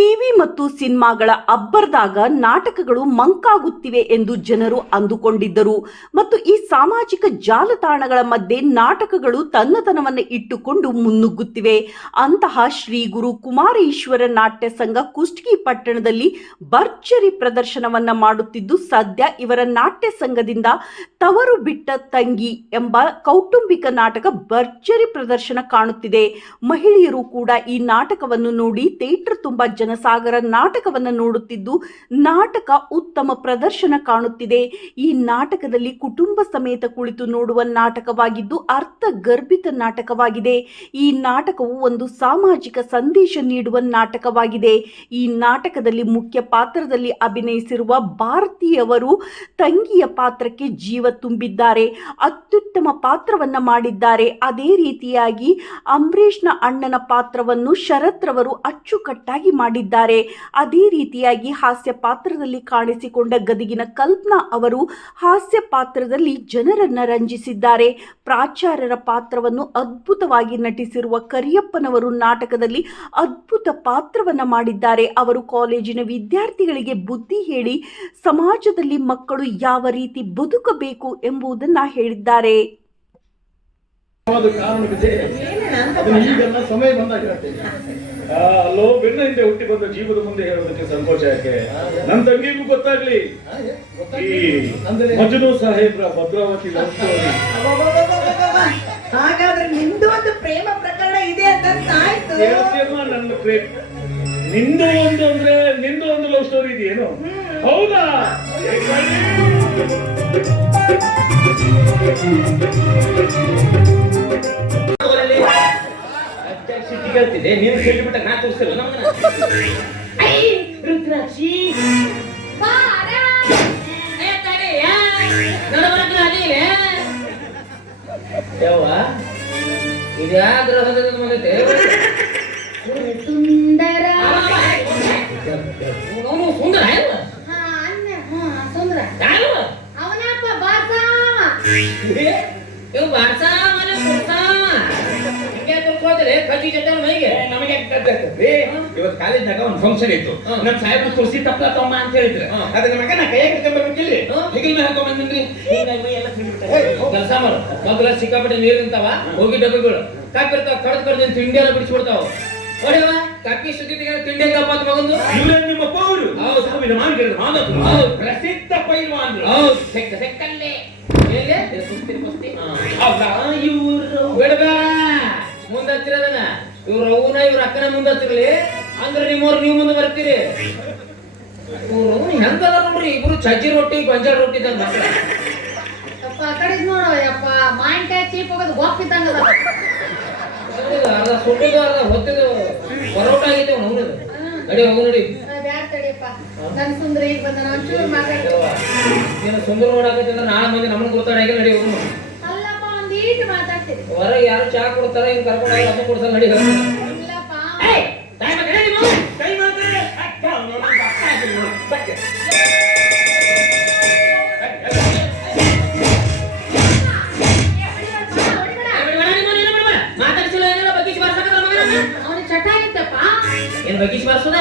TV ಮತ್ತು ಸಿನಿಮಾಗಳ ಅಬ್ಬರದಾಗ ನಾಟಕಗಳು ಮಂಕಾಗುತ್ತಿವೆ ಎಂದು ಜನರು ಅಂದುಕೊಂಡಿದ್ದರು ಮತ್ತು ಈ ಸಾಮಾಜಿಕ ಜಾಲತಾಣಗಳ ಮಧ್ಯೆ ನಾಟಕಗಳು ತನ್ನತನವನ್ನು ಇಟ್ಟುಕೊಂಡು ಮುನ್ನುಗ್ಗುತ್ತಿವೆ. ಅಂತಹ ಶ್ರೀ ಗುರು ಕುಮಾರೇಶ್ವರ ನಾಟ್ಯ ಸಂಘ ಕುಷ್ಟಗಿ ಪಟ್ಟಣದಲ್ಲಿ ಭರ್ಜರಿ ಪ್ರದರ್ಶನವನ್ನ ಮಾಡುತ್ತಿದ್ದು, ಸದ್ಯ ಇವರ ನಾಟ್ಯ ಸಂಘದಿಂದ ತವರು ಬಿಟ್ಟ ತಂಗಿ ಎಂಬ ಕೌಟುಂಬಿಕ ನಾಟಕ ಭರ್ಜರಿ ಪ್ರದರ್ಶನ ಕಾಣುತ್ತಿದೆ. ಮಹಿಳೆಯರು ಕೂಡ ಈ ನಾಟಕವನ್ನು ನೋಡಿ ಥಿಯೇಟರ್ ತುಂಬಾ ಜನಸಾಗರ ನಾಟಕವನ್ನು ನೋಡುತ್ತಿದ್ದು, ನಾಟಕ ಉತ್ತಮ ಪ್ರದರ್ಶನ ಕಾಣುತ್ತಿದೆ. ಈ ನಾಟಕದಲ್ಲಿ ಕುಟುಂಬ ಸಮೇತ ಕುಳಿತು ನೋಡುವ ನಾಟಕವಾಗಿದ್ದು, ಅರ್ಥಗರ್ಭಿತ ನಾಟಕವಾಗಿದೆ. ಈ ನಾಟಕವು ಒಂದು ಸಾಮಾಜಿಕ ಸಂದೇಶ ನೀಡುವ ನಾಟಕವಾಗಿದೆ. ಈ ನಾಟಕದಲ್ಲಿ ಮುಖ್ಯ ಪಾತ್ರದಲ್ಲಿ ಅಭಿನಯಿಸಿರುವ ಭಾರತೀಯವರು ತಂಗಿಯ ಪಾತ್ರಕ್ಕೆ ಜೀವ ತುಂಬಿದ್ದಾರೆ, ಅತ್ಯುತ್ತಮ ಪಾತ್ರವನ್ನ ಮಾಡಿದ್ದಾರೆ. ಅದೇ ರೀತಿಯಾಗಿ ಅಂಬರೀಷ್ನ ಅಣ್ಣನ ಪಾತ್ರವನ್ನು ಶರತ್ ರವರು ಅಚ್ಚುಕಟ್ಟಾಗಿ ಮಾಡಿದ್ದಾರೆ. ಅದೇ ರೀತಿಯಾಗಿ ಹಾಸ್ಯ ಪಾತ್ರದಲ್ಲಿ ಕಾಣಿಸಿಕೊಂಡ ಗದಗಿನ ಕಲ್ಪನಾ ಅವರು ಹಾಸ್ಯ ಪಾತ್ರದಲ್ಲಿ ಜನರನ್ನ ರಂಜಿಸಿದ್ದಾರೆ. ಪ್ರಾಚಾರ್ಯರ ಪಾತ್ರವನ್ನು ಅದ್ಭುತವಾಗಿ ನಟಿಸಿರುವ ಕರಿಯಪ್ಪನವರು ನಾಟಕದಲ್ಲಿ ಅದ್ಭುತ ಪಾತ್ರವನ್ನ ಮಾಡಿದ್ದಾರೆ. ಅವರು ಕಾಲೇಜಿನ ವಿದ್ಯಾರ್ಥಿಗಳಿಗೆ ಬುದ್ಧಿ ಹೇಳಿ ಸಮಾಜದಲ್ಲಿ ಮಕ್ಕಳು ಯಾವ ರೀತಿ ಬದುಕಬೇಕು ಎಂಬುದನ್ನ ಹೇಳಿದ್ದಾರೆ. ಸಮಯ ಬಂದಾಗ ಅಲ್ಲೋ ಬೆನ್ನ ಹಿಂದೆ ಹುಟ್ಟಿ ಬಂದ ಜೀವದ ಮುಂದೆ ಹೇಳೋದಕ್ಕೆ ಸಂಕೋಚ ಯಾಕೆ? ನನ್ನ ತಂಗಿಗೂ ಗೊತ್ತಾಗ್ಲಿ. ಈ ಮಜ್ನು ಸಾಹೇಬ್ರ ಭದ್ರಾವತಿ ಲವ್ ಸ್ಟೋರಿ. ಹಾಗಾದ್ರೆ ನಿಂದು ಒಂದು ಪ್ರೇಮ ಪ್ರಕರಣ ಇದೆ ಅಂತ ಆಯ್ತು. ನನ್ನ ಪ್ರೇಮ ನಿಂದು ಒಂದು ಅಂದ್ರೆ ನಿಂದು ಒಂದು ಲವ್ ಸ್ಟೋರಿ ಇದೆಯೇನು? ಹೌದಾ? ಕೇಳ್ತಿದ್ದೆ ನೀನು ಕೇಳಿಬಿಟ್ಟ ನಾ ತೋರಿಸ್ತಿಲ್ಲ ನಮ್ಮನ್ನ. ರುದ್ರಾಕ್ಷಿ ಯಾವ ಇದು ಯಾವ ಗ್ರಹದಿಂದ ಬಂದೈತೆ? ಸುಂದರ ಅವನು ಸುಂದರ ಸುಂದರ ಯಾರು ಅವನಪ್ಪ ಬಾರ್ಸಾವ. ಇವ್ ಬಾರ್ಸಾವ ಕಜ್ಜಿ ಜೊತೆ ಮೈಗೆ ನಮಗೆ ಇವತ್ತು ಕಾಲೇಜ್ನಾಗ ಒಂದು ಫಂಕ್ಷನ್ ಇತ್ತು. ನಮ್ ಸಾಹೇಬ್ರು ತುಳಸಿ ತಪ್ಪಲ ತಮ್ಮ ಅಂತ ಹೇಳಿದ್ರೆ ಅದ್ರ ಮಗ ನಾ ಕೈಯಾಗ ಹಿಡ್ಕೊಂಡ್ಬರ್ಬೇಕಿಲ್ಲಿ ಹೆಗಲ್ ಮೇಲೆ ಹಾಕೊಂಡ್ ಬಂದ್ರಿ. ಕೆಲಸ ಮಾಡು, ಮೊದಲ ಸಿಕ್ಕಾಪಟ್ಟೆ ನೀರು ನಿಂತಾವ, ಹೋಗಿ ಡಬ್ಬಿಗಳು ಕಾಪಿರ್ತಾವ, ಕಡ್ದು ಕಡ್ದು ತಿಂಡಿ ಎಲ್ಲ ಬಿಡಿಸ್ಬಿಡ್ತಾವ. ಹೊಡೆವ ಕಾಪಿ ಸುದ್ದಿ ತಿಂಡಿ ಕಪ್ಪಾತ್ ಮಗಂದು ಇವ್ರೇ ನಿಮ್ಮಪ್ಪ ಅವರು. ಹೌದು, ಸಾವಿರ ಮಾನ್ಗಳು ಮಾನವರು, ಹೌದು, ಪ್ರಸಿದ್ಧ ಪೈಲ್ವಾನ್ರು. ಹೌದು, ಸೆಕ್ಕ ಸೆಕ್ಕಲ್ಲೇ ಸುಸ್ತಿ ಪುಸ್ತಿ ಇವ್ರು ಬೇಡ ಮುಂದೆ ಹತ್ತಿರದನ ಇವ್ರ ಅವನ ಇವ್ರ ಅಕ್ಕನ ಮುಂದೆ ಹತ್ತಿರಲಿ ಅಂದ್ರೆ ನಿಮ್ಮವ್ರು ನೀವು ಮುಂದೆ ಬರ್ತೀರಿ. ಇವ್ರು ಹೆಂಗದ ನೋಡ್ರಿ, ಇಬ್ರು ಚಜ್ಜಿ ರೊಟ್ಟಿ ಗೊಂಜಾಳ ರೊಟ್ಟಿ ತಂದ ಯಪ್ಪ ಆ ಕಡೆ ನೋಡು ಯಪ್ಪ, ಮಾವಿನಕಾಯಿ ಚೀಪ್ ಹೋಗೋದು ಗೊತ್ತಿದ್ದಂಗ ಅರ್ಧ ಸುಟ್ಟಿದ್ದು ಅರ್ಧ ಹೊತ್ತಿದ್ದು ಪರೋಟ ಆಗೈತೆ ಅವ್ನು ನಡಿ ಹೋಗು ನಡಿ. ಬ್ಯಾಡ ತಡಿಯಪ್ಪ, ನನ್ ಸುಂದರ ಈಗ ಬಂದ ಒಂಚೂರು ಮಾತಾಡ್ತೀವಿ. ನೀನು ಸುಂದರ ನೋಡಕತ್ತಿದ್ರೆ ನಾಳೆ ಮಂದಿ ನಮ್ಮನ್ನ ಗೊತ್ತಾಗ ನಡಿ ಹೋಗು. ಅಲ್ಲಪ್ಪ ಒಂದ್ ಈಟ್ ಮಾತಾಡ್ತೀರಿ. ಹೊರಗೆ ಯಾರು ಚಾ ಕೊಡ್ತಾರ ಹಿಂಗ್ ಕರ್ಕೊಂಡು ಹೋಗಿ ಅದನ್ನ ಕೊಡ್ಸಲ್ಲ ನಡಿ. ಇಲ್ಲಪ್ಪ ಮಾತಾಡ್ಸಿಲ್ಲ ಏನಿಲ್ಲ ಬಗ್ಗಿಸಿ ಬಾರ್ಸಕ ಅವನಿಗೆ ಚಟ ಆಗಿತ್ತಪ್ಪ. ಏನ್ ಬಗ್ಗಿಸಿ ಬಾರ್ಸೋದ?